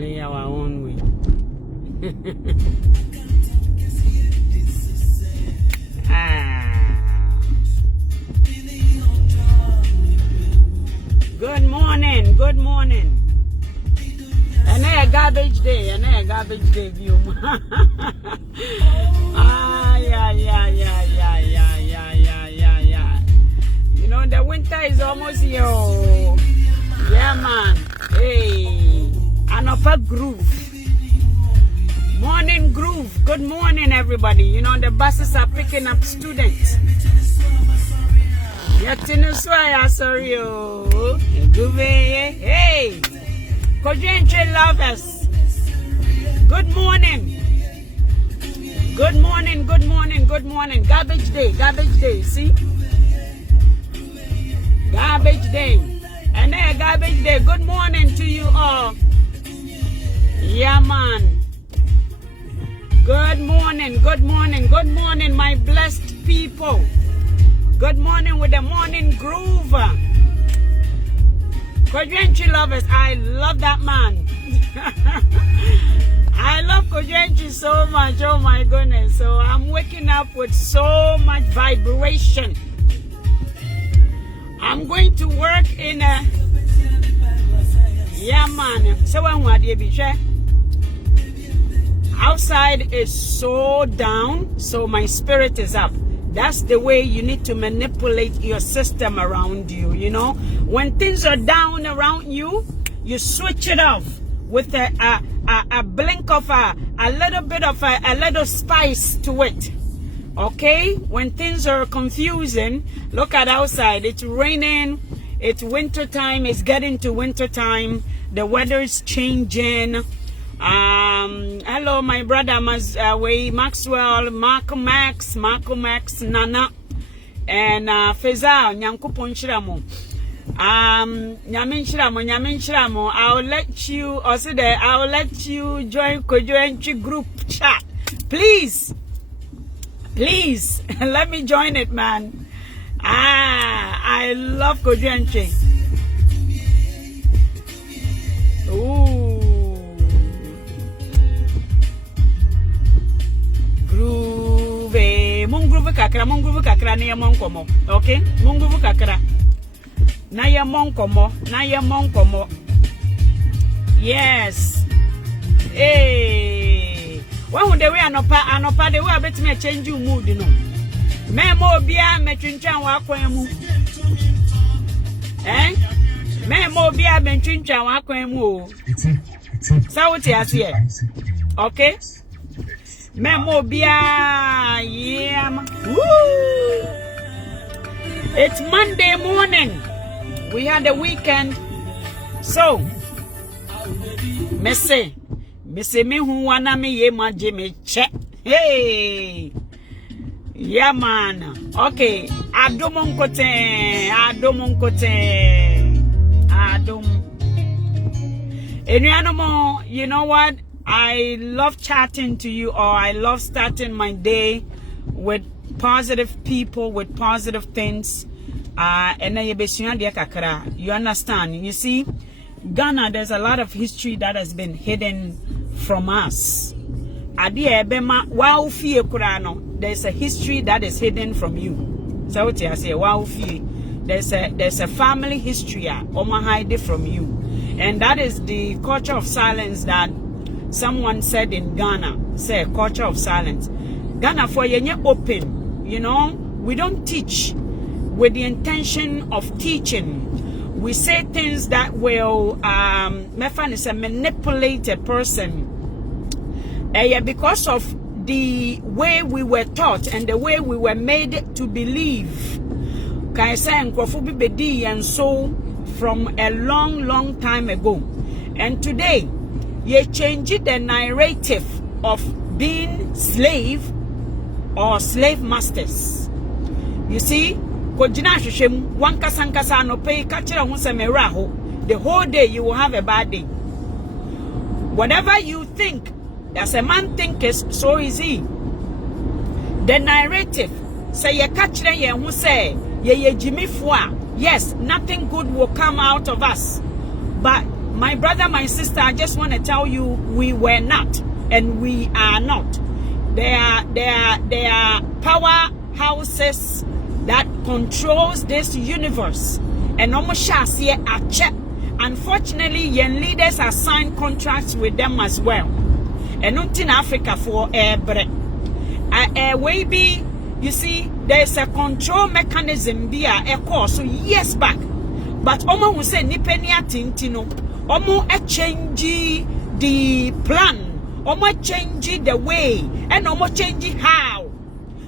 play our own way. Good morning, good morning. And a garbage day, view. Yeah. You know, the winter is almost here. Yeah, man. Hey, another groove. Morning groove. Good morning, everybody. You know, the buses are picking up students. Sorry, hey, Kojenche lovers. Good morning. Good morning. Garbage day. See, garbage day. And then garbage day. Good morning to you all. Yeah, man. Good morning, my blessed people. Good morning with the morning groove. Kojenchi lovers, I love that man. I love Kojenchi so much, oh my goodness. So I'm waking up with so much vibration. I'm going to work in a... Yeah, man. So outside is so down, so my spirit is up. That's the way you need to manipulate your system around you, you know. When things are down around you, you switch it off with a blink of a little bit of a little spice to it. Okay? When things are confusing, look at outside. It's raining. It's winter time. It's getting to winter time. The weather is changing. Hello, my brother Maxwell, Marco Max, Nana, and Fezal, Nyankupon Shiramo. Nyamin Shiramo, I'll let you join Kojenchi group chat. Please, let me join it, man. I love Kojenchi. Ooh. Mungroove kakra na yemon komo. Okay? Mungroove kakra. Na yemon komo. Yes. Hey. When the way anopa the way abeti me change you mood no. Me mo bia me twintwan wa kwan mu. Me mo bia me twintwan wa kwan mu o. Sawoti ase. Okay? Memo bia, yeah. Woo! It's Monday morning. We had the weekend. So, me me who wanna me ye ma Jimmy check. Hey, yeah, man. Okay, Adum. Any animal, you know what? I love chatting to you, or I love starting my day with positive people, with positive things. And then you understand? You see, Ghana, there's a lot of history that has been hidden from us. There's a history that is hidden from you. So what I say, there's a family history hide from you, and that is the culture of silence that someone said in Ghana. Say culture of silence. Ghana for yenye open. You know, we don't teach with the intention of teaching. We say things that will manipulate a person. Because of the way we were taught and the way we were made to believe. Can I say and so from a long time ago. And today, you change the narrative of being slave or slave masters. You see, the whole day you will have a bad day. Whatever you think, as a man thinks, so is he. The narrative say ye catch ye who say ye Jimmy Fua. Yes, nothing good will come out of us. But My brother, my sister, I just want to tell you, we were not, and we are not. There are powerhouses that controls this universe, and almost here a check. Unfortunately, young leaders have signed contracts with them as well. And not in Africa for maybe you see there's a control mechanism there a course so years back, but Omo who say nipenia tintino, Omo a change the plan, Omo change the way, and Omo change how.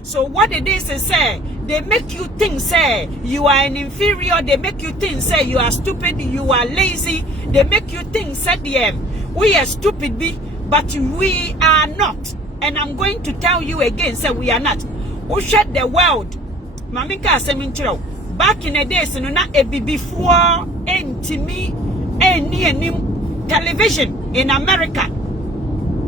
So what it is say, they make you think say you are an inferior, they make you think say you are stupid, you are lazy, they make you think say we are stupid but we are not. And I'm going to tell you again, say we are not. Who shut the world? Mamika Seminchiro. Back in the days, no na before NTV any television in America.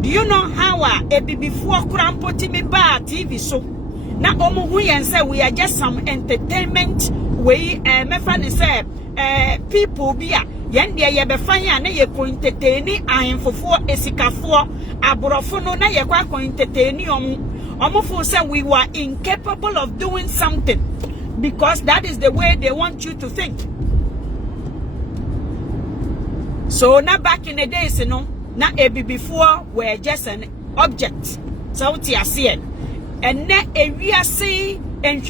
Do you know how before Kurampoti me ba TV so? Na omo hu yen say we are just some entertainment way me friend say people be yen dia ye be fan ya na ye ko entertain ahemfofo esikafo aborofo no na ye kwa ko entertain omo fo say we were incapable of doing something because that is the way they want you to think. So now back in the days, you know, now before were just an object. So what you see, and now we see and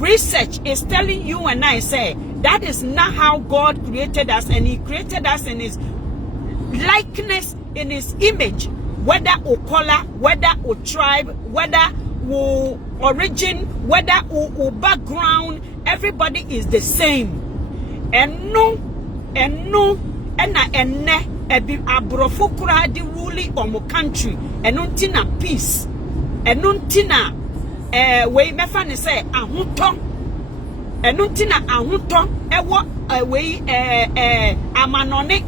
research is telling you and I say that is not how God created us, and He created us in His likeness, in His image, whether or color, whether or tribe, whether or origin, whether or background, everybody is the same. And no, and abrofo kura di rule omo country, and untina peace, and untina we mefa ne say ahuto, and untina ahuto ewo we amanone,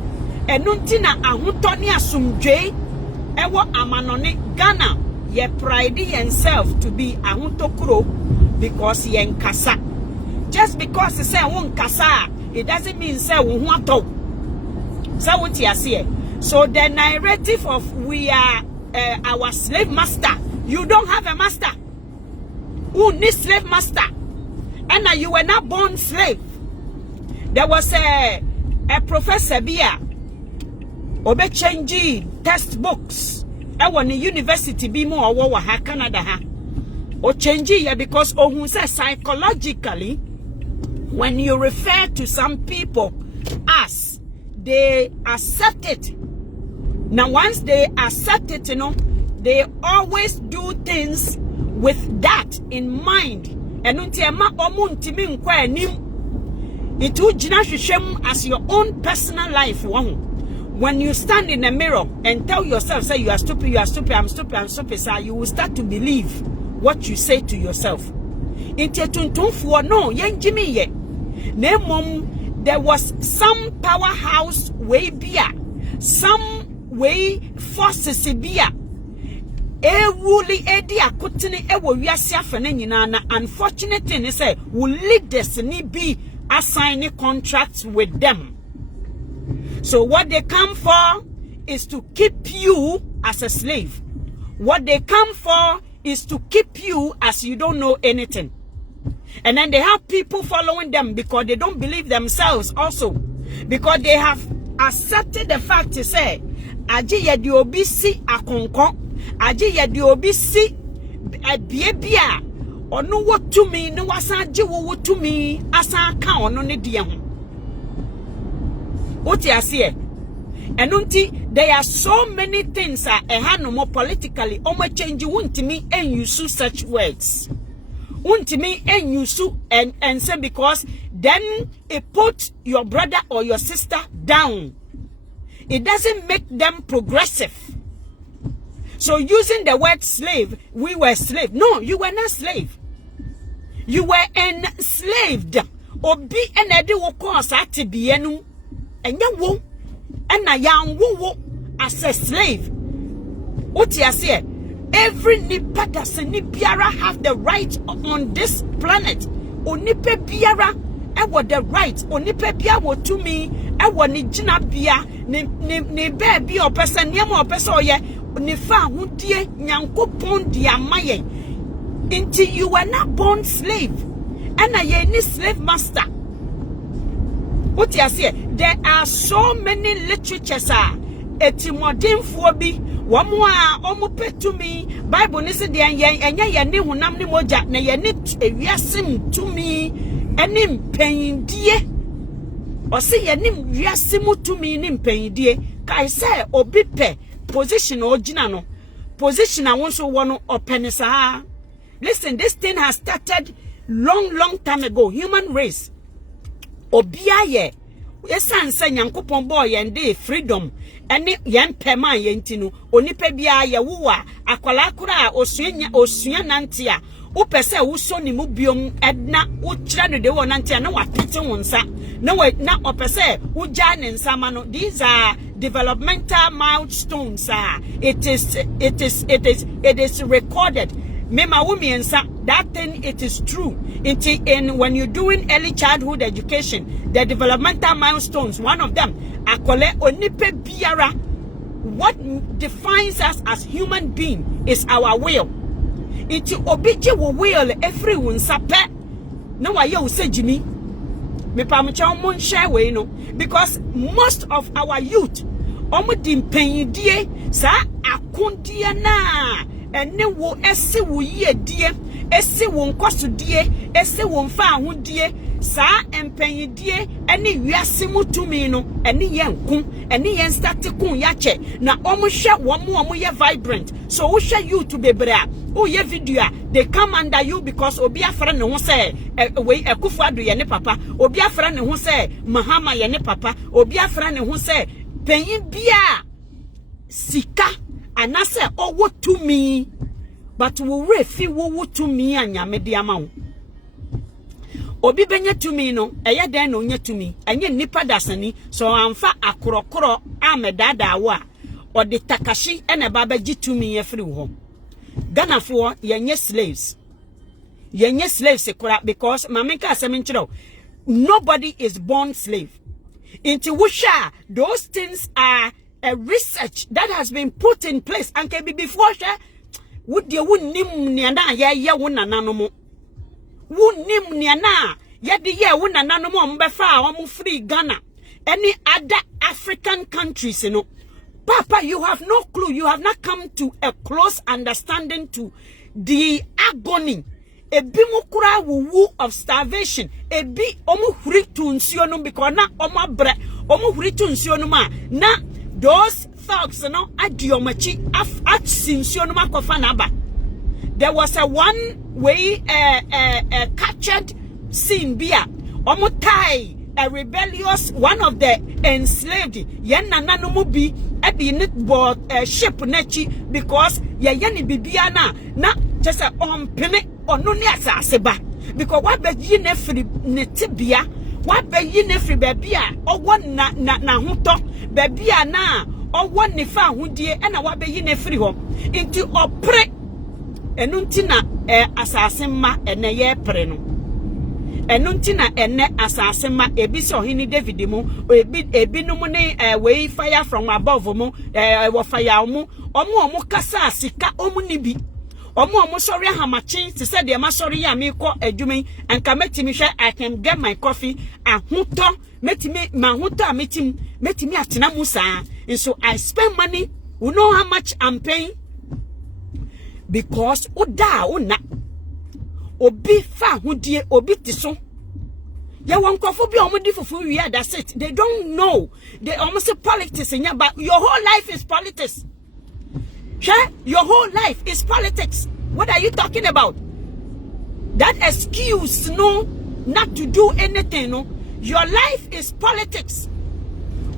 and untina ahuto ni asumdwe ewo amanone. Ghana ye pride himself to be ahutokuro because ye nkasa. Just because he say won kasa, it doesn't mean say won ato. So what you see? So the narrative of we are our slave master. You don't have a master. Who needs slave master? And you were not born slave. There was a professor Bia obe change textbooks. I want the university be more or Canada ha or change here because who says psychologically when you refer to some people as they accept it. Now once they accept it, you know, they always do things with that in mind. And it will as your own personal life. When you stand in the mirror and tell yourself, say you are stupid, I'm stupid, sir, you will start to believe what you say to yourself. No, there was some powerhouse way beer, some way forces beer. Unfortunate thing is say will leaders need be assigning contracts with them. So what they come for is to keep you as a slave. What they come for is to keep you as you don't know anything. And then they have people following them because they don't believe themselves also. Because they have accepted the fact to say, Aji yedi obi si akonko, Aji yedi obi si biebia, onu wo to me, no wasa ji wo to me, asa ka ono ne dia ho. What you see? And there are so many things more politically almost change won't me and use such words. Won't me and use and say because then it put your brother or your sister down. It doesn't make them progressive. So using the word slave, we were slave. No, you were not slave. You were enslaved. Obi enedi wo cause ati bienu. And you won't, and I am woo as a slave. What you say? Every nipa does nipiara have the right on this planet. O nipe biara ewo the right onipa bia wo tumi ewo ne gina bia ne baby o person niam o person oye ne fa hodie nyankopon di amaye until you were not born slave and ye ni slave master. What you say? There are so many literatures etimodinfo bi womo a omo petumi Bible ni se de enya ye ne honam ne moja na ye ne ewiasem tumi ene mpanyindie o se ye ne wiasem tumi ne mpanyindie kai say obi pe position ogina no position a wonso wo no openisa. Listen, this thing has started long time ago. Human race obia ye esan se nyankopon boy yende freedom ene yen pema yenti no onipa bia ye wo a akwala kura osua nante a wo pese wo so ni mu biom edna wo kira no de wo nante na watete wonsa na opese wo ja ne nsama no. These are developmental milestones. It is recorded. Mema womiensa, that thing, it is true. When you're doing early childhood education, the developmental milestones, one of them, akole onipe biara, what defines us as human being is our will. It's obije wo will every unsape. No wa ye use jimi. Me pamucha omo share we no, because most of our youth omo dimpanyidie sa akondie na ene wo ese wo yedie ese wo nkosodie ese wo mfa ahodie sa empanyidie ene wiase mutumi no ene yenku ene yen start kun yache na omohwe wo ye vibrant. So wo hwe you to bebra o ye video they come under you because obi afra ne ho say we Akufo-Addo ye ne papa, obi afra ne ho say Mahama ye ne papa, obi afra ne ho say panyin bia sika anase owo to me, but wo refi wo to me anyame de ama wo. Obi benye to me no eye den no nya to me enye nipa dasani so amfa akorokoro amedada wo a ode takashi ene baba gi to me efri wo. Ghana for yenye slaves ekura because mameka aseminchiro nobody is born slave. Into wusha those things are a research that has been put in place and can be before would you wouldn't niana ya wunananom wouldn't niana ya the year wunananom befa or free Ghana any other African countries, you know. Papa, you have no clue. You have not come to a close understanding to the agony. Ebi mukura wuwu of starvation. Ebi omu huri tu nsionum because na omu bre omu huri tu nsionum na those thugs no adiomachi at nsionum akofa naba. There was a one way captured scene bia omu tie a rebellious one of the enslaved yen nananom bi ebi ne board ship nechi because ye yani bibia na just a pene ono ne asase ba because what be yi na free ne tibia what be yi na free babia owo na hoto babia na owo ne fa hodie e na what be yi na free ho into opre enu ntina asase ma ene ye pre no enuntina ene asase ma ebi so hini David mu ebi no mu ne we fire from above mu wo fire mu omo kasa asika omu nibi omo sori ahamachi se said de ma sori ya me ko adwumen anka metimi hwe I can get my coffee ahoto metimi ma hoto a metimi atena mu saa. And so I spend money. You know how much I'm paying? Because na obi fa hodie obi tiso ya wankofo bi omudi fufu wi that's it. They don't know. They almost say politics in but your whole life is politics. Your whole life is politics. What are you talking about? That excuse no not to do anything, no. Your life is politics.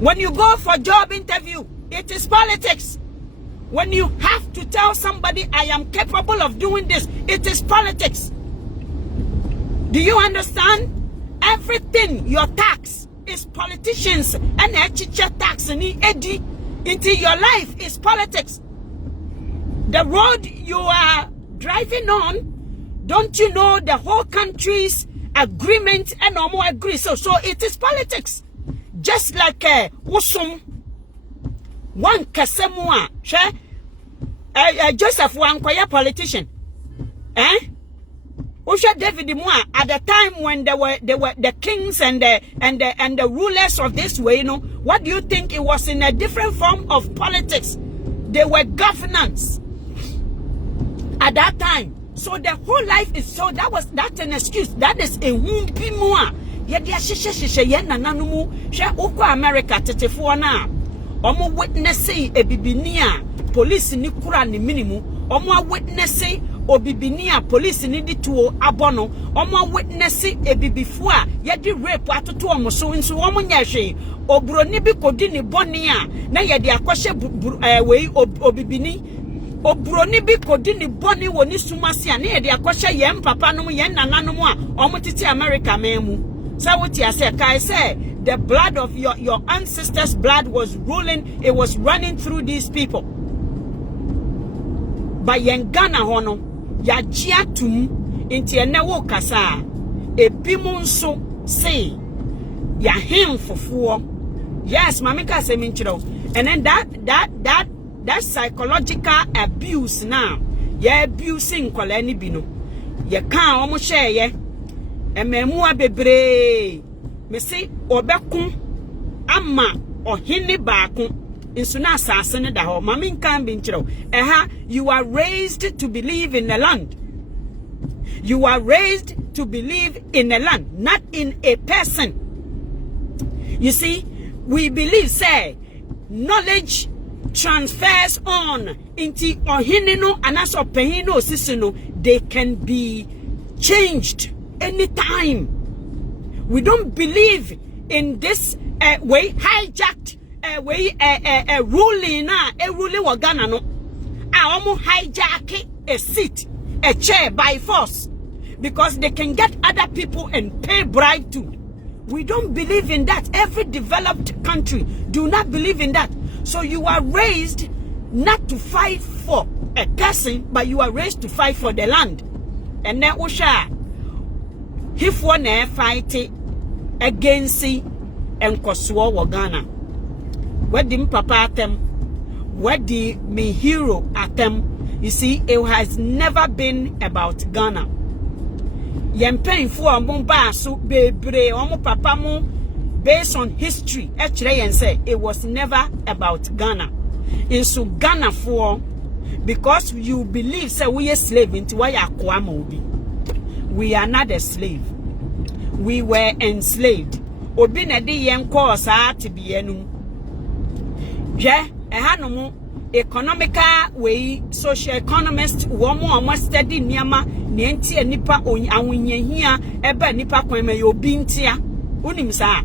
When you go for job interview, it is politics. When you have to tell somebody I am capable of doing this, it is politics. Do you understand? Everything, your tax is politicians and teacher tax and eddy into your life is politics. The road you are driving on, don't you know the whole countries agreement and no more agree. So it is politics. Just like Usum one Kasemua, Joseph Wankoya politician. Usha David Moa at the time when they were the kings and the rulers of this way, you know, what do you think? It was in a different form of politics. They were governance at that time. So the whole life is so that's an excuse. That is a wumpi moa. Yedi ashishe ye nananumu she uko America tetefo na. Omo witnessing a bibinia police ni kura ni minimu. Omo witnessing obibinia police ni dituo abono. Omo witnessing a bibifua yedi rape atoto omo so nso omo nyahwe. Obro ni bi kodi ni boni a na yedi akwahye wei obibini obroni bi kodi ni boni woni sumasi a na yedi akwahye yem papa no yen nananom a omo tete America memu. So what you say, Kai say the blood of your ancestors' blood was rolling, it was running through these people. By Yengana hono, ya jiatum inti enewo kasa, e bimunso say, ya him for. Yes, mamika say minchiro. And then that psychological abuse now, ya abusing koleni bino. Ya kan omo share ye. Ememua bebre me say obekun ama ohini baako nso na asase ne da ho mama nkan bi nkyerɛw you are raised to believe in the land. You are raised to believe in a land, not in a person. You see, we believe say knowledge transfers on into ohini no anaso pehin no sisi no, they can be changed anytime. We don't believe in this way hijacked way ruling ruling wa Ghana no. Almost hijack a seat, a chair by force because they can get other people and pay bribe too. We don't believe in that. Every developed country do not believe in that. So you are raised not to fight for a person, but you are raised to fight for the land. And then Usha if one fight against and Koswo wa Ghana. What the papa atem, what the me hero atem. You see, it has never been about Ghana. Yempen for Mumba so bebre omo papa mo based on history. Actually, and say it was never about Ghana. It's so Ghana for because you believe say we are slave into why akwamobi. We are not a slave. We were enslaved. Obi na di yen ko sa tibienu. Je ehanomu economical way social economist wo mo study niama ne enti nipa awunyehia ebe nipa kwan me obi ntia. Unim sa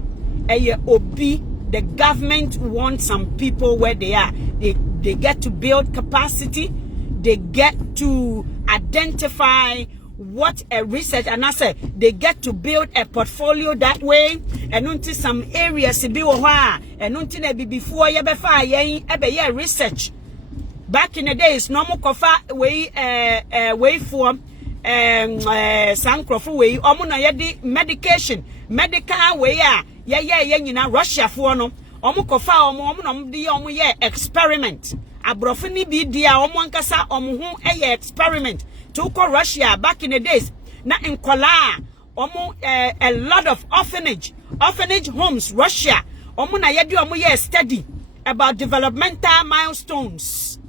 eye obi. The government wants some people where they are. They get to build capacity. They get to identify what a research, and I say they get to build a portfolio that way. And until some areas be and until be before you be research. Back in the days, normal kofa way for Sankrofu way omuna yedi medication medical way ya Russia for no omu kofa omu di omu ye experiment abrofini bi dia omu ankasa omu hu experiment to ko Russia back in the days na nkola omu a lot of orphanage homes Russia omu na yedi omu ye study about developmental milestones.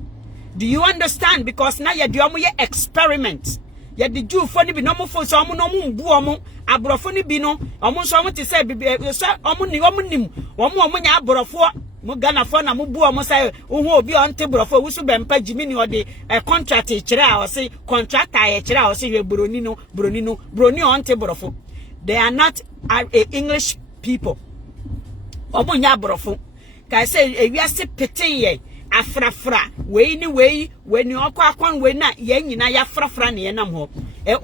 Do you understand? Because now yedi omu ye experiment. Ya the Jew funny be no more for some no mbu omo abrofo ni bi no omo so omo te say omo ni omo nim omo nya abrofo mo Ghana fo na mo bu omo say ohu obi on te brofo wusu bempa jimi ni ode contract e kire a o say contractor e kire a o say broni on te brofo. They are not English people. Omo nya abrofo ka say ewiase peten ye afrafra we ni when you akwan we na ye nyina ya frafra na ye nam ho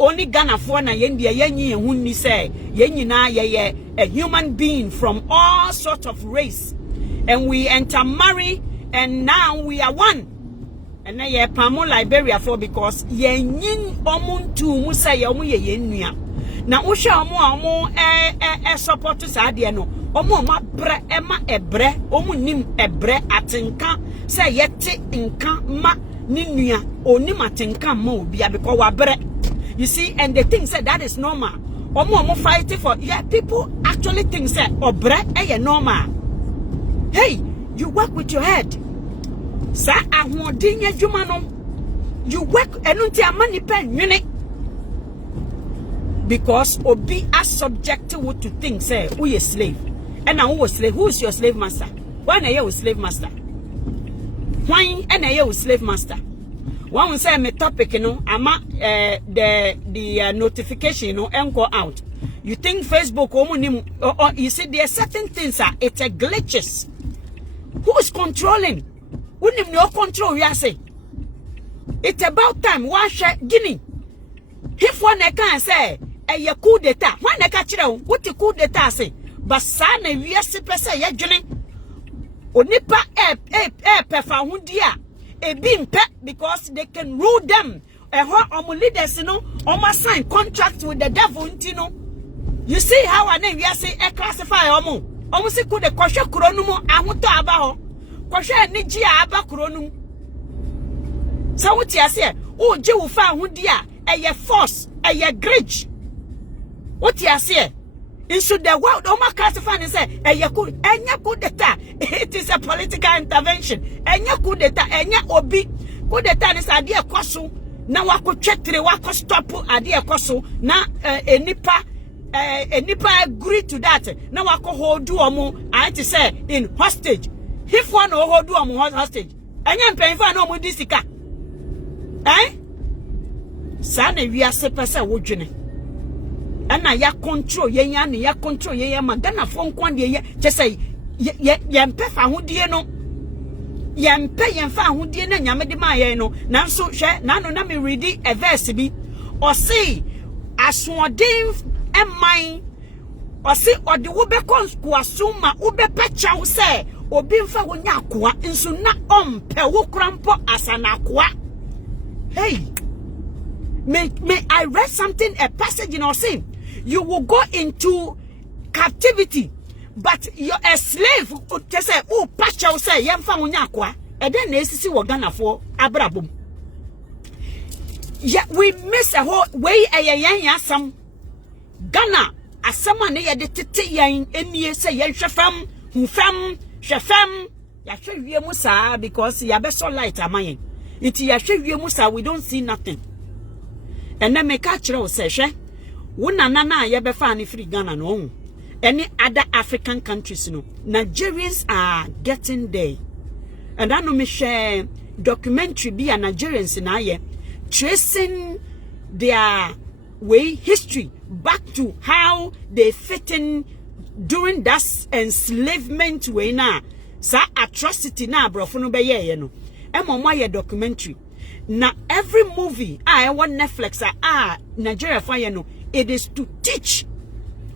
only Ghana for na ye ndia ye nyi hu ni say ye nyina ye a human being from all sorts of race, and we intermarry and now we are one. And na ye pamo Liberia for because ye nyin omuntu mu say ye omu ye nua na wo hwe omo support sa de no omo ma bre ema ebre omo nim ebre atenka se yete nka ma ni nua onim atenka ma obia because wa bre. You see, and the thing said that is normal. Omo fighting for, yeah, people actually think say obre eh normal. Hey, you work with your head. Sa ahwodin adwuma no. You work enunti amani pen nwene. Because obi are subject to think say who is slave. And now who is slave? Who is your slave master? Why na you slave master? Why na you slave master? One say me topic ama the notification enko out. You think Facebook or you see there are certain things it's a glitches. Who is controlling? Who no control you say? It's about time wash Guinea. If one can say a coup d'etat, one can tell what the coup d'etat say. But sana we are supposed ya juni. Onipa perfa a being pet because they can rule them. Leaders, sign contracts with the devil, You see how I name we say a classify almost could the kosher chronomo, I want to abaho. Kosher niji aba chronum. So what you say? Oh, Jew found who dear, a force, a gridge. What you say? Into the world, classify and say, it is a political intervention. Coup d'etat, obi, coup d'etat is idea kosu. Now I could check the wako stop idea kosu. Now nipa agree to that. Now I could hold do I to say in hostage. If one or hold do hostage, enya paying for no mudisika. Eh? Sana we are sepasa wojune. Ana ya control ya control ye magana fon kwan de ye je say ye mpefa hodie no ye mpe ye mfa hodie na nyame de ma ye no nanso hwe na no na me read a verse bi o say aswoden eman o say ode wo be konsko asuma wo be pecha wo say obi mfa wo nya akoa nso na ompe wo krampo asana akoa. Hey, may I read something, a passage in our sin. You will go into captivity, but you're a slave. Just say, oh, pastor, say, yam famunyakwa, and then they see what Ghana for Abrabum. Yeah, we miss a whole way a yang some Ghana as someone near the titi yang any say yan shafam, shafam, ya musa because ya be so light amayin. It ya musa, we don't see nothing. And then make catch you say, Nana ya be fani free Ghana no. Any other African countries no. Nigerians are getting there. And I know me share documentary be a Nigerians in aye tracing their way history back to how they fit in during that enslavement way na sa atrocity na brofono be ye no. Emoma ye documentary. Now every movie I want Netflix Nigeria fire no, it is to teach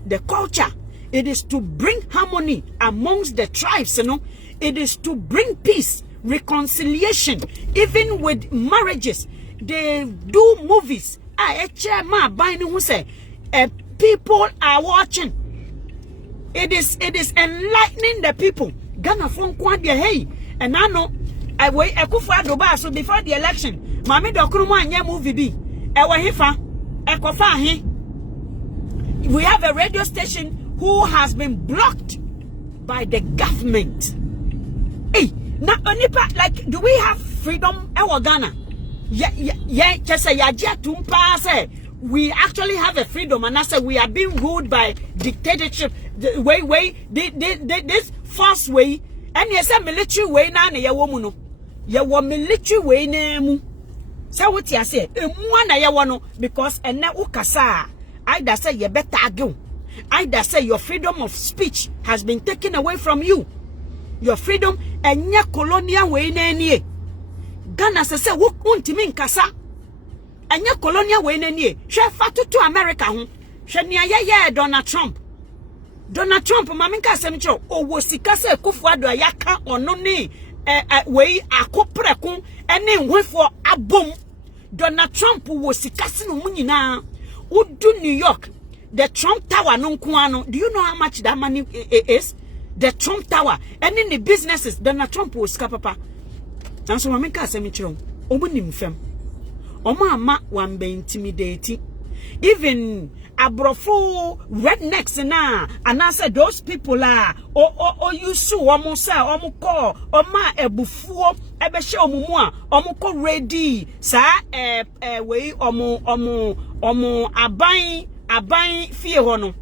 the culture, it is to bring harmony amongst the tribes, it is to bring peace, reconciliation, even with marriages. They do movies. Who say people are watching. It is enlightening the people. Ghana phone kwadia hey, and I know I wait so before the election. Mami Dokurumo anya movie bi. Ewa hifa. Ekofa he. We have a radio station who has been blocked by the government. Hey, now onipa like do we have freedom ewa Ghana? Yeah, just say yaja tumpa say we actually have a freedom and I say we are being ruled by dictatorship. The way this false way and yes a military way na ye wo mu no. Ye wo military way na mu. Say what you say, emu na ye wo no because ene ukasa either say ye better argue. Either say your freedom of speech has been taken away from you. Your freedom enye colonial way na nie. Ghana say wo untimi nkasa. Enye colonial way na nie. Hwe fatu to America ho. Hwe nia ye Donald Trump. Donald Trump maminka asem kiro owo sika se Kufuado ayaka ono ni wei akopreku ene nhwefo abom. Donald Trump wo sika se no munyina udu New York the Trump Tower no nkuano. Do you know how much that money is? The Trump Tower. And in the businesses, Donald Trump will scapapa. And so I make a semi-chum. Omunim fem. Oma wan be intimidating. Even abrofo rednecks na and I said those people are you su omo sa omo call oma ebufuo ebe she omumu a omo ko ready sa we omo aban fie ho no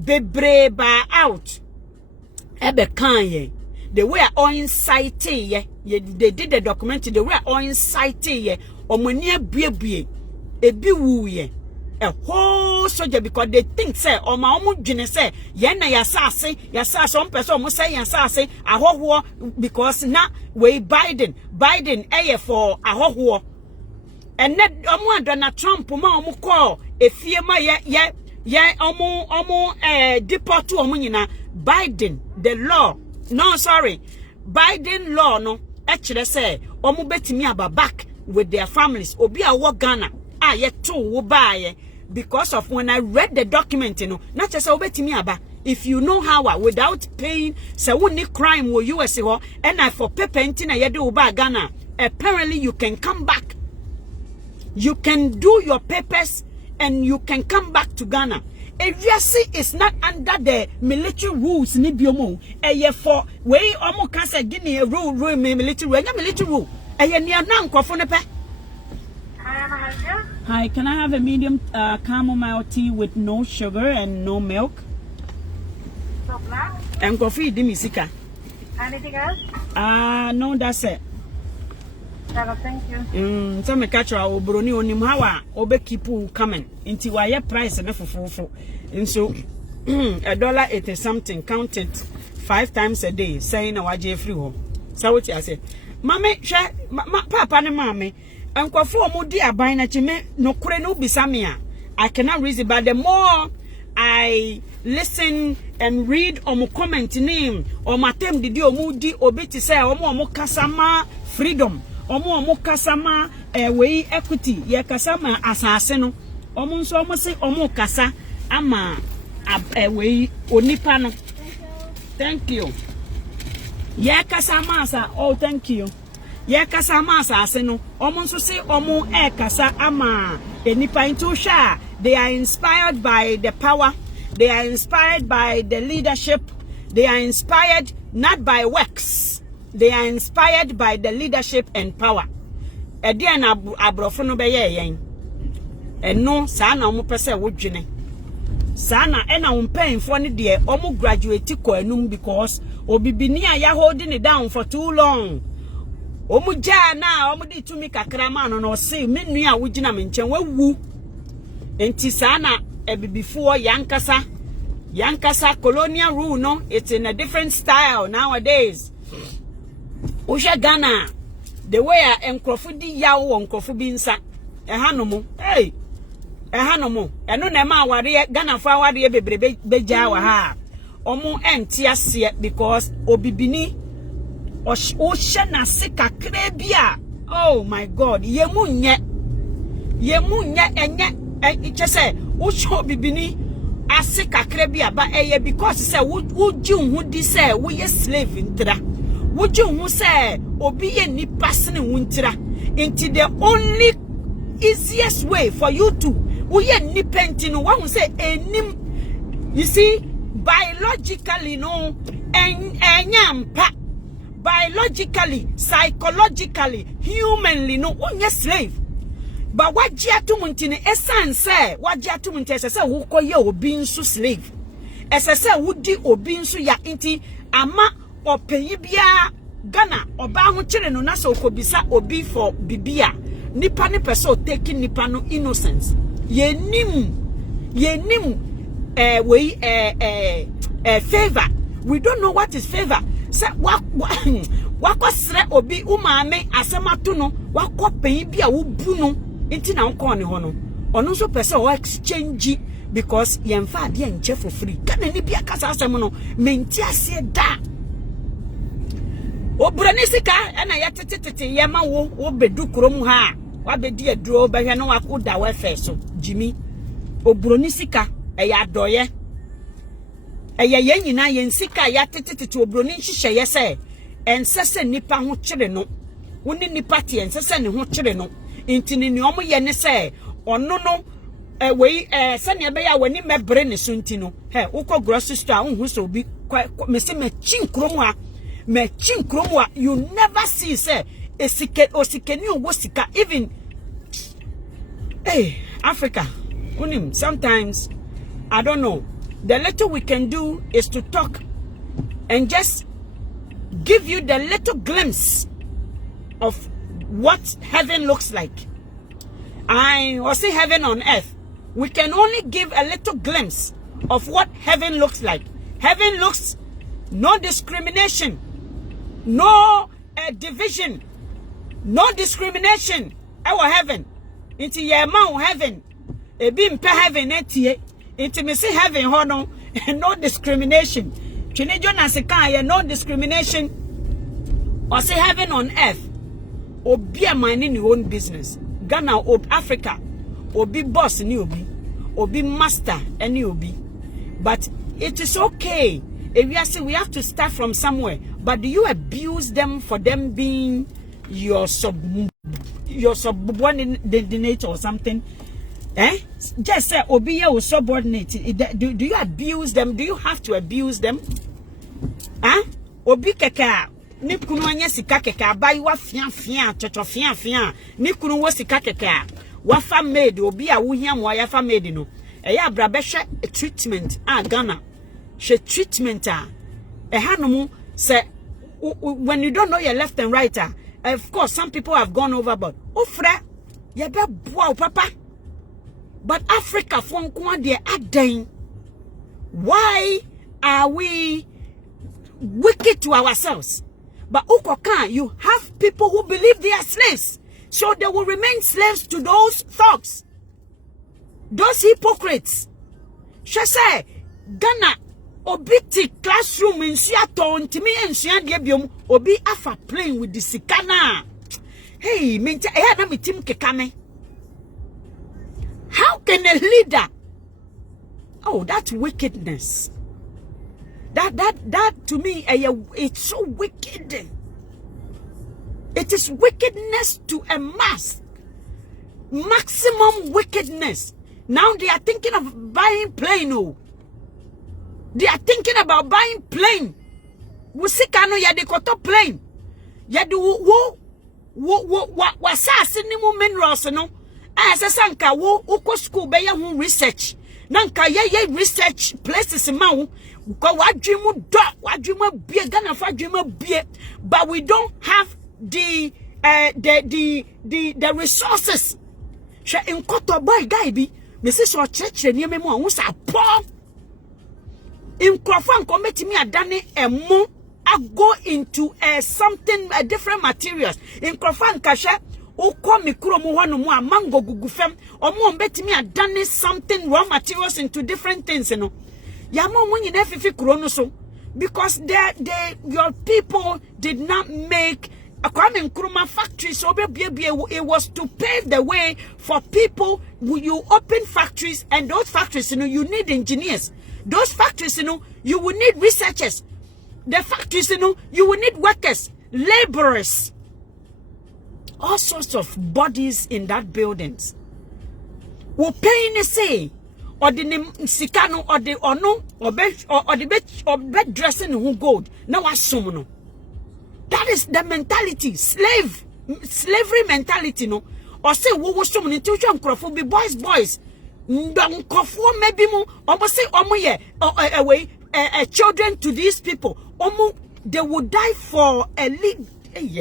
bebre ba out ebe kan ye the way all incite ye they did the documentary the way all incite ye omo ni abuebue ebi wu ye a whole soldier because they think say or my own dwene say ye na yasase on person mo say yasase ahoho because na we Biden for ahoho and net omo Donald Trump ma omo call efie ma ye omo deport omo nyina Biden the law no sorry Biden law no actually say omo betimi aba back with their families obi a wo Ghana ye too wo buy because of when I read the document, you know, not just obetimi aba. If you know how without paying, so wouldn't crime will US and I for paper intina yedu uba Ghana. Apparently you can come back. You can do your papers and you can come back to Ghana. Aviasi is not under the military rules ni biomo. Eye for way omo kasa gini rule military rule. Military rule. Eye ni anan kwa fonepe. Hi, can I have a medium chamomile tea with no sugar and no milk? So black? And coffee, dimisika. Anything else? No, that's it. Thank you. So me catch our brony on him how obe keep coming into why price and for and so $1.80 something counted 5 times a day saying a free home. So what I say, Mammy, papa and mommy. And for mudi abai na chime no kure no bisamia. I cannot reason, but the more I listen and read omo comment name or matem didi omudi obeti say omo kasama freedom omo kasama we equity ye kasama asase no omo nso omo say omo kasa ama we onipa no. Thank you. Ye kasama asa oh thank you. Ye kasa ma asase no omo nso se omo kasa ama enipa into sha they are inspired by the power, they are inspired by the leadership, they are inspired not by works, they are inspired by the leadership and power. Edi na abrofo no be ye yen eno sa na omo pese wodwene sa na e na ompanyfo ne de omo graduate ko anum because obibini a ya holding it down for too long. Omuja na omudi tumi kakrama no say menu a wugina me nchen wawu enti sana ebibifo yankasa colonial rule no it's in a different style nowadays. Usha Ghana the way enkrofo di yawo enkrofo bi nsa ehanomo ehanomo eno na ma aware Ghana fo aware bebrebe beja wa ha omo enti ase because obibini Osha na sika krebia. Oh my God. Yemu nye enye chese usho bibini asika krebia ba eye because say woji hu di say wo ye slave ntira. Woji hu say obi ye ni pasne hu ntira. Into the only easiest way for you to wo ye ni pentino one say enim. You see biologically no enyampa. Biologically, psychologically, humanly, no one slave. But what jiatu muntine essence say, what jiatu muntine say, who call you obinsu slave? As I say, would di obinsu ya inti ama or payibia Ghana or bahu children no naso kobisa obi for bibia. Nipa ni peso taking nipano innocence. Ye nim favor. We don't know what is favor. Say wakosre obi umame asemato no wakopen bia wo bu no enti na nko ne ho no ono so pese o exchange because yemfa de enche for free kana ni bia kasa asem no menti ase da obrani sika na yetetete yema wo bedu krom ha wa bedi aduro behwe no wakoda wa fe so jimi obroni sika eya doye eya yen nyina yen sika ya tetete obroni nhihye ye se ensese nipa ho kyere no woni nipa te ensese ne ho kyere no intini ne omo ye ne se ono no wei se ne be ya wani mebre ne so ntino he ukọ grocery store unhu so bi me se me chinkromu a you never see say osikeni owo sika even hey Africa unim sometimes I don't know, the little we can do is to talk and just give you the little glimpse of what heaven looks like. I was saying heaven on earth. We can only give a little glimpse of what heaven looks like. Heaven looks no discrimination, no division, no discrimination. Our heaven, into your mouth heaven, a being per heaven etie, into me say heaven hono, and no discrimination. No discrimination. Or say heaven on earth. Or be a man in your own business. Ghana or Africa. Or be boss and you be. Or be master and you be. But it is okay. If we are saying we have to start from somewhere. But do you abuse them for them being your subordinate or something? Just say obi ye subordinate. Do you abuse them? Do you have to abuse them? Obi keka ni kunu anya sika keka abai wa fia chocho fia ni kunu wo sika keka wa fa maid obi a wo hia mo ya fa maid no eya brabehwe treatment Ghana she treatment hanumu say when you don't know your left and right of course some people have gone overboard ofra ye be boa papa. But Africa for de aden. Why are we wicked to ourselves? But Ukokan, you have people who believe they are slaves. So they will remain slaves to those thugs. Those hypocrites. She say, Ghana, obiti classroom in Seattle, Timi and Sian obi afa playing with the sikana. Hey, minta, na mi tim kekame. How can a leader? Oh, that's wickedness. That to me, it's so wicked. It is wickedness to a mass. Maximum wickedness. Now they are thinking of buying plane. Oh, they are thinking about buying plane. Wusikano ya de koto plane. Ya do wa sa sinimu minerals no. Sanka wo uko school be ya hu research nanka ye research places ma wo ko wadwemu do wadwemu bie Ghana fa wadwemu bie, but we don't have the resources. She enkoto boy guy bi me se so church ni me mo hu sa po inkrofan ko metimi adane emo go into something different materials inkrofan kasha Oko mikuro mu hanu mu mango gugufem omo mbetimi adane something raw materials into different things you know. Ya mo mu nyina fifi kuro no so because your people did not make a Kwame Nkrumah factory so it was to pave the way for people. You open factories and those factories you know you need engineers. Those factories you know you will need researchers. The factories you know you will need workers, laborers. All sorts of bodies in that buildings. Will pay say or the sikano or the or no or bed dressing who gold. Now assume no. That is the mentality, slavery mentality no. Or say wo some intuition crofo be boys. Ndonkrofo maybe mo almost say omo ye children to these people. They would die for a lead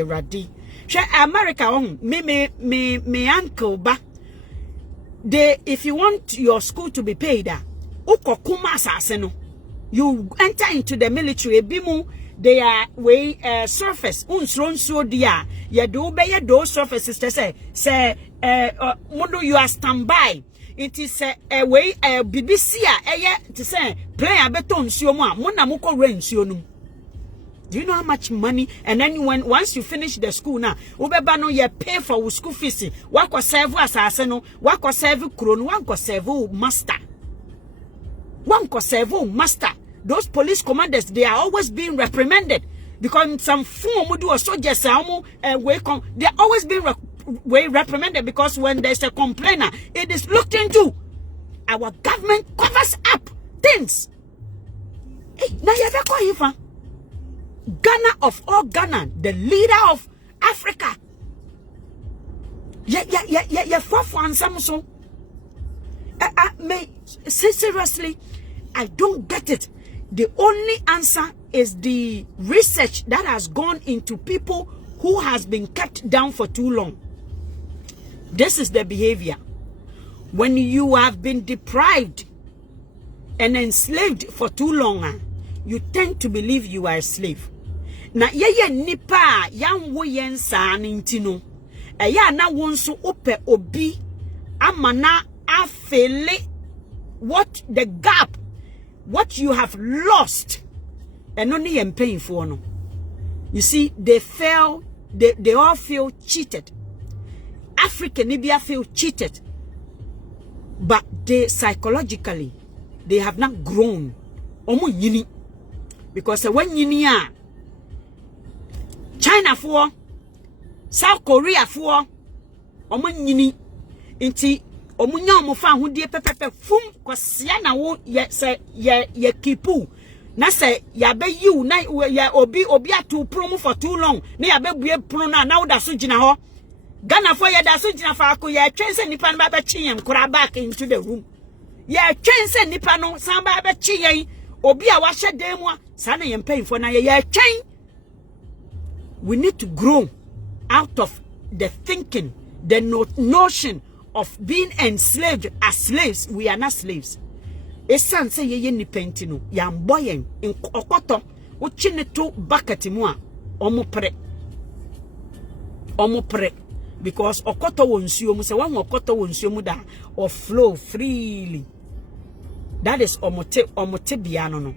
ready. America me uncle ba if you want your school to be paid you enter into the military bimu they are way surface unso dia ya do be those surfaces say you are standby. It is a way BBC to say play a beton nsuo mu a mo na moko rain nsuo no. Do you know how much money? And then once you finish the school now, ubeba no you pay for school fees. Wako serve asase no, wako serve kuro no, wako serve master. one serve master. Those police commanders, they are always being reprimanded because some form do a soldier they are always being reprimanded because when there's a complainer, it is looked into. Our government covers up things. Hey, now you ever call him Ghana of all Ghana, the leader of Africa. Yeah, for Samson. Seriously, I don't get it. The only answer is the research that has gone into people who has been kept down for too long. This is the behavior. When you have been deprived and enslaved for too long, you tend to believe you are a slave. Na yeye nipa yanwo yen sa nintino. Eya na wonso ope obi amana afele what the gap, what you have lost, and only am paying for no. You see, they all feel cheated. African Libya feel cheated, but they psychologically they have not grown. Omo yini, because when yini China for South Korea for omo yini inti omunya omufa ahudie pepepe fum kwasia na wo ye kipu na se ya be yiu na ya obi atu promo for too long na ya be bue prono na wo da so gina ho Ghana for ya da so gina fa ko ya twense nipa no ba chi yen kura back into the room ya twense nipa no san ba chi yen obi a wa hye dan mu a sa na yen pay for na ya twen. We need to grow out of the thinking, the notion of being enslaved as slaves. We are not slaves. Esan say ye ni pentino yam boyen in okoto wo chine to bucket mu a omo pre because okoto wo nsuo mu say wan okoto wo nsuo mu da or flow freely. That is omote bia no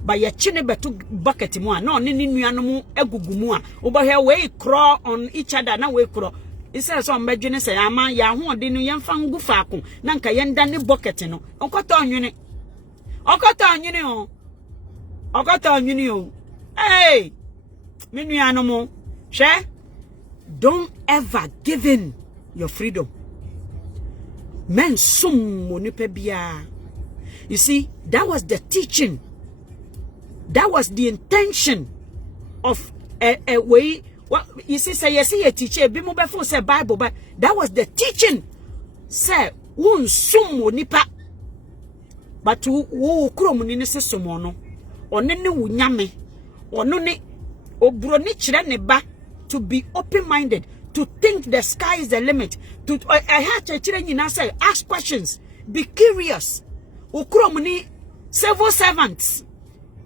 but ye chine beto bucket mu a na oni nuanu mu egugu mu a wo bo here we crawl on each other na we crawl. It says so mbedwene say ama ya ho de no yemfa ngu faako na nka yenda ne bucket no okoto onwene o hey menu anomo hwe don't ever give in your freedom. Men sum monipa bia. You see, that was the teaching, that was the intention of a way. Well, you see, a teacher, be mobile for say Bible, but that was the teaching. Say, won sum nipa, but wo kromuni ne se somono, onene wunyame, onone obroni chire ne ba, to be open-minded, to think the sky is the limit. To I had to chire nyina say, ask questions, be curious. Okromuni civil servants,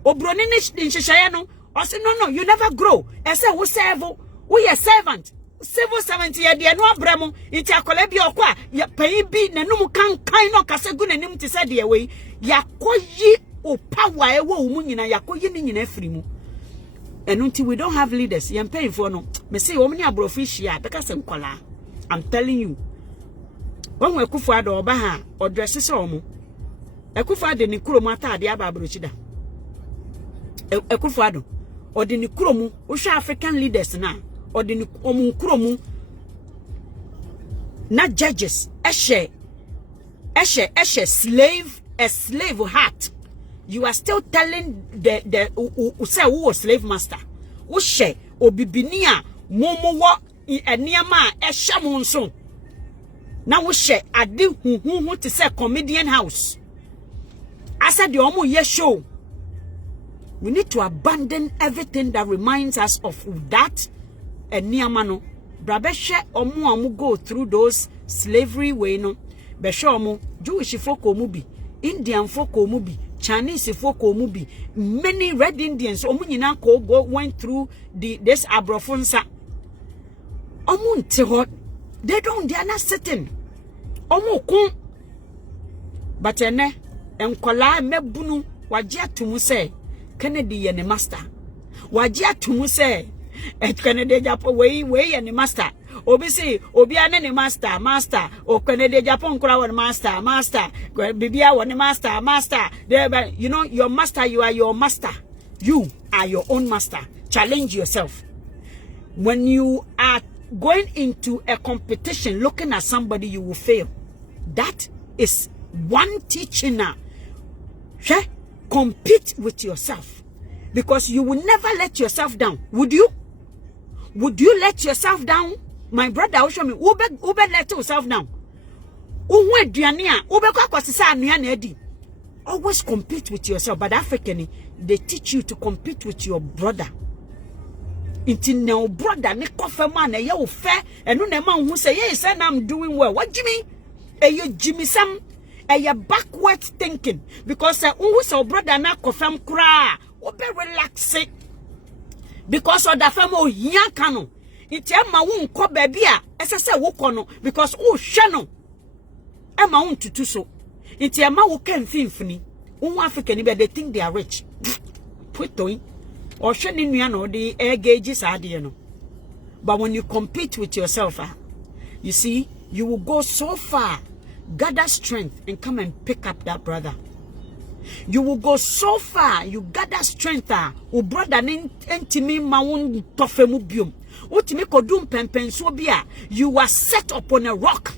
obroni ne nhyehyaya no. I said, no, you never grow. I said, we serve, we are servant. Civil servant, ya de no abramo, iti akole bi okwa, ya pay bi na no kan no kase gu na nim ti said the way, ya koyi o power ewo mu nyina, ya koyi ni nyina afiri mu. And until we don't have leaders, you paying for no. Me say, omni abrofishia, because nkola. I'm telling you. When we Akufo-Addo oba ha, o dress se omo. Akufo-Addo ni kuro mata ade aba abrochida. Akufo-Addo or the Nikromu, Usha African leaders now, or the Omukromu, not judges, Eshe, slave, a slave heart. You are still telling the say who was slave master. Ushe, Obibinia, Momo wa, Niama, Eshamonson. Now Ushe, Adi who to say comedian house. I said the Omo yes show. We need to abandon everything that reminds us of that. And niamano, brabeshe omu go through those slavery way no. Beshe omu Jewish folk omubi, Indian folk omubi, Chinese folk omubi. Many Red Indians omu nyina ko went through this abrofunsa. Omu nte they are not sitting. Omu kun. But ene enkola mebunu wajia tumu say. Kennedy ye ne master. Wajia tumu say Kennedy japo we ye ne master. obi si obi ane ne master o Canada Japan kura one master bibia one master you know your master, you are your master, you are your own master. Challenge yourself. When you are going into a competition looking at somebody, you will fail. That is one teaching now. Compete with yourself, because you will never let yourself down. Would you let yourself down? My brother, show me ube let yourself down. Always compete with yourself. But African, they teach you to compete with your brother. Until now, brother, ne coffee man, you fair, and no man who say, yes, and I'm doing well. What Jimmy? You Jimmy Sam, you backward thinking, because always our brother na coffee cry, or be relaxing. Because of the family, yankano. It's Emma won't call baby, as I say, wokono, because shano. Emma won't to so. It's Emma who can think funny. African, they think they are rich. Put to or shining no the air gauges are no. But when you compete with yourself, you see, you will go so far, gather strength and come and pick up that brother. You will go so far, you gather strength, o brother ntimi maun tofemu biom. Utimi kodum pempen so bia. You are set upon a rock.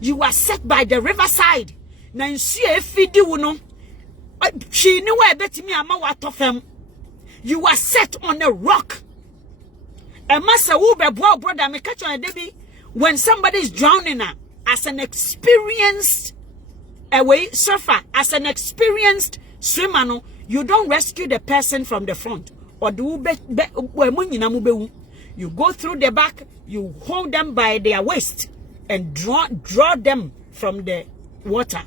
You are set by the riverside. Na nsu efidi wo no. She knew where betimi ama wa tofem. You are set on a rock. And master will be brother me catch on a debi when somebody is drowning as an experienced surfer, as an experienced swimmer, no, you don't rescue the person from the front or do you go through the back, you hold them by their waist and draw them from the water.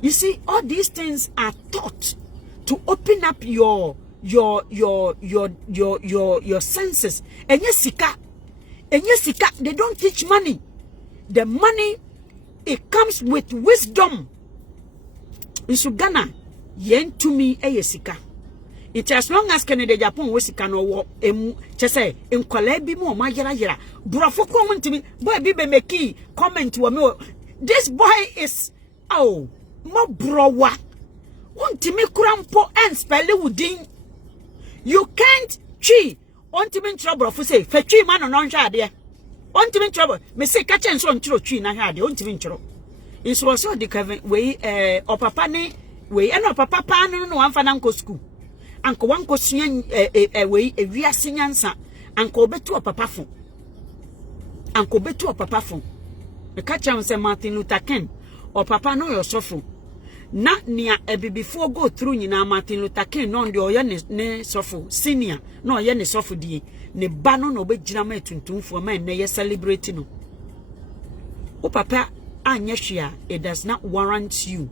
You see, all these things are taught to open up your senses. And yes, sika, they don't teach money. The money, it comes with wisdom. In Sugana, yen to me sika. It as long as Canada Japan was no say in Kolebi mo ma yara. Brofo comment to me, boy bibe meki comment to me. This boy is mo browa. Want me crampo and spell woodin. You can't chi. Want me trouble for say fetchy man on there. Want me trouble. Me say catch and so on tree na had want me trouble. It's also the Kevin way or papa ne way and papa pan no one fananko school. Uncle one cosine a way a via sinyansa. Uncle betu a papa phone. Uncle betu a papa phone. The catcher say Martin Luther King or papa no your suffer. Na nia ebi before go through nyina Martin Luther King no de oye ne suffer senior no oye ne suffer die ne ba no na obegina ma tuntumfo ma ne ye celebrate no. O papa anya hwea, it does not warrant you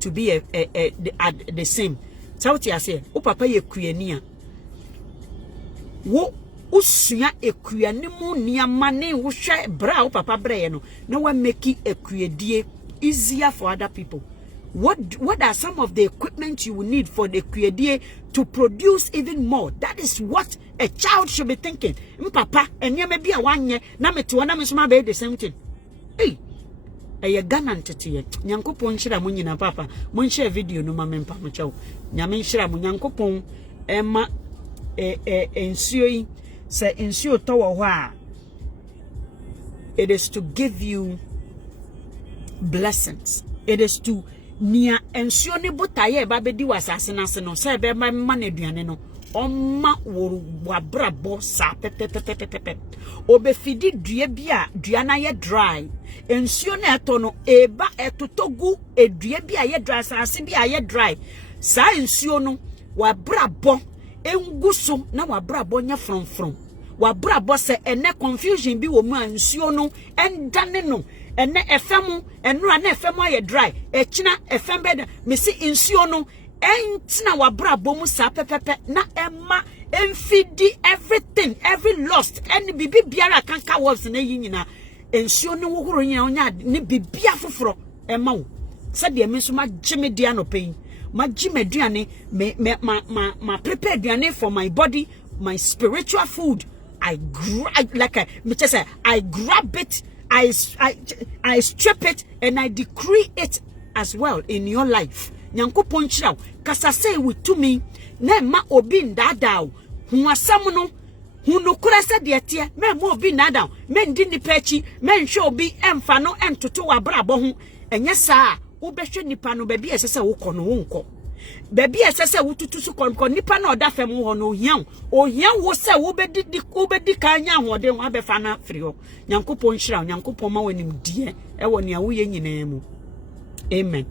to be the same. Sauti ase o papa ye kuani a wo usua ekuani mu niama ne wo hwe bra o papa breye no na wa make ekuadie easier for other people. What are some of the equipment you will need for the ekuadie to produce even more? That is what a child should be thinking. Papa enye me bia wanye na mete na me so ma be the same thing. Hey, eye Ghana ntete nyankopon hira mo nyina papa mo share video no ma mempa mo chew nyame hira mo nyankopon ema ensuo yi se ensuo to wo ho a it is to give you blessings. It is to nia ensuo ne botaye ba bedi wasase na se no se be ma na aduane no Oma woru wabrabo sa pepepepepepe. Obefidi due bia duana ye dry. Ensio na eto no eba etotogu edue bia ye dry asase bia ye dry. Sa ensio no wabrabo enguso na wabrabo nya from. Wabrabo se ene confusion bi wo mu ensio no endane no. Ene efemu enura na efemu aye dry. Echina efembe me si ensio no entina wabrabo mu sa pepepe na emma enfidi everything every lost and bibi biara kanka wolves na yinyina ensuo ne wohoro nyina onya ne bibia foforo emma wo se de me so ma gime dia no pain ma gime duane ma prepare duane for my body, my spiritual food. I grab it, I strip it, and I decree it as well in your life. Nyankopon chiraw kasa say with me na ma obi ndadaw hu asam no hu no kura se de tie me ma obi ndadaw me ndi nipa chi me nhwe obi emfa no entoto wabrabo ho enye saa wo behwe nipa no ba bi esese wo kɔ no wo nkɔ ba bi esese wo tutu su kɔ nipa na oda fam ho no ohia wo se wo bedi kan nya hode ho abefa na firi ho. Nyankopon chiraw, Nyankopon ma wanim die e wo ne awo ye nyina mu. Amen.